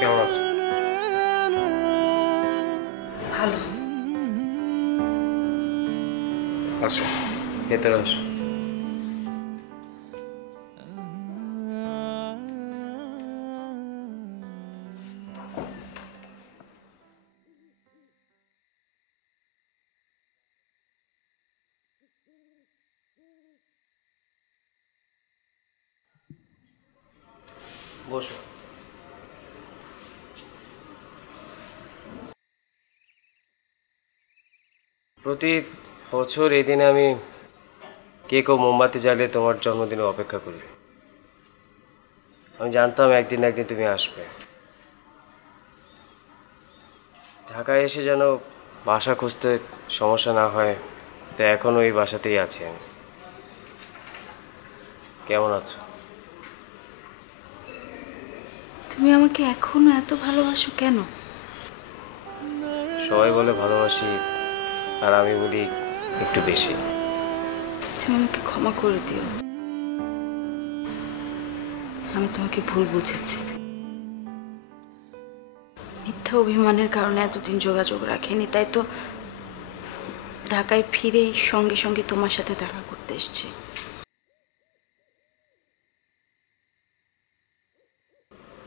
কেমন আছো? ভালো। আসো, ভেতরে আসো। বসো। প্রতি বছর এই দিনে আমি কেক ও মোমবাতি জ্বালিয়ে তোমার জন্মদিনে অপেক্ষা করি। আমি জানতাম একদিন না একদিন তুমি আসবে। ঢাকায় এসে যেন বাসা খুঁজতে সমস্যা না হয়, তাই এখনও এই বাসাতেই আছি আমি। কেমন আছো? তুমি আমাকে এখনো এত ভালোবাসো কেন? সবাই বলে ভালোবাসি, আর আমি বলি একটু বেশি। তুমি আমাকে ক্ষমা করে দিও, আমি তোমাকে ভুল বুঝেছি। মিথ্যা অভিমানের কারণে এতদিন যোগাযোগ রাখিনি, তাই তো ঢাকায় ফিরেই সঙ্গে সঙ্গে তোমার সাথে দেখা করতে এসেছি।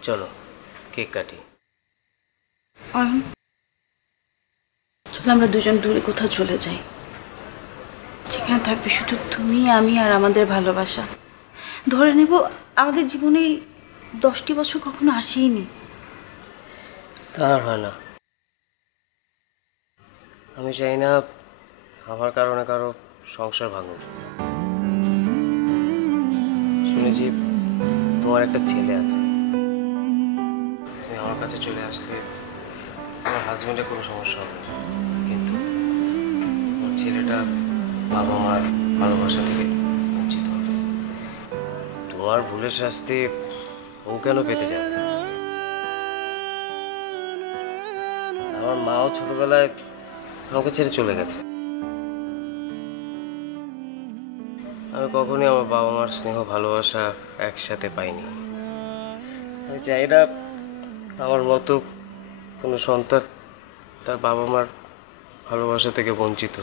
চলো কেক কাটি। অয়ন, চলো আমরা দুজন দূরে কোথাও চলে যাই, যেখানে থাকবে শুধু তুমি, আমি আর আমাদের ভালোবাসা। ধরে নেব আমাদের জীবনে 10টি বছর কখনো আসেইনি। তা আর হয় না। আমি চাই না আমার কারণে কারো সংসার ভাঙুক। শুনেছি তোমার একটা ছেলে আছে। তুমি আমার কাছে চলে আসলে আমার হাজবেন্ডের কোনো সমস্যা হবে না, কিন্তু ওর ছেলেটা বাবা মার ভালোবাসা থেকে বঞ্চিত হবে। তোমার ভুলের শাস্তি ও কেন পেতে যাবে? আমার মাও ছোটবেলায় আমাকে ছেড়ে চলে গেছে। আমি কখনোই আমার বাবা মার স্নেহ ভালোবাসা একসাথে পাইনি। আমি চাই না আমার মতো কোনো সন্তান তার বাবা মার ভালোবাসা থেকে বঞ্চিত।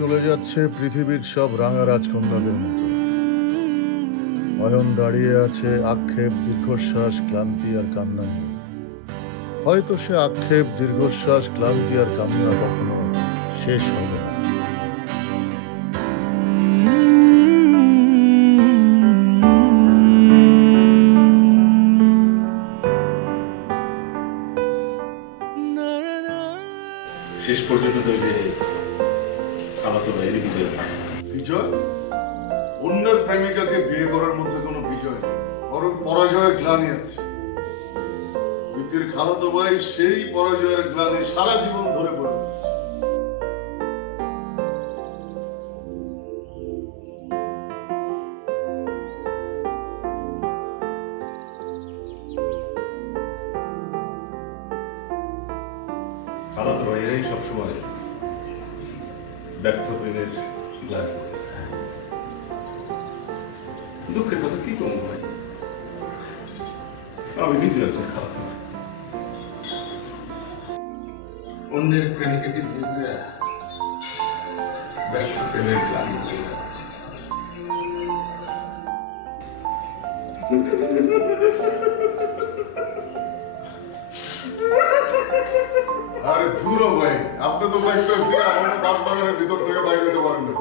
চলে যাচ্ছে পৃথিবীর সব রাঙা রাজকন্যাদের মতো। অয়ন দাঁড়িয়ে আছে আক্ষেপ, দীর্ঘশ্বাস, ক্লান্তি আর কান্না নিয়ে। হয়তো সে আক্ষেপ, দীর্ঘশ্বাস, ক্লান্তি আর কান্না কখনো শেষ হবে না। শেষ পর্যন্ত তৈরি আমার তো বাইরে বিজয়। বিজয়? অন্যের প্রেমিকাকে বিয়ে করার মধ্যে কোনো বিজয় নেই, বরং পরাজয়ের গ্লানি আছে। প্রীতির খালাতো ভাই সেই পরাজয়ের গ্লানি সারা জীবন ধরে পড়ে আছে। খালাতো ভাইয়েরাই সবসময় ব্যর্থ প্রেমের গ্লানি হয়ে যায়। দুঃখের কথা কি কম ভাই, আমি নিজে একজন খালাতো ভাই। অন্যের প্রেমিকাকে বিয়ে করে ব্যর্থ প্রেমের গ্লানি হয়ে যাচ্ছে। আরে ধুরো ভাই, আপনি তো ভাই আমাদের বাস বাগানের ভিতর থেকে বাইরে যেতে পারেন না।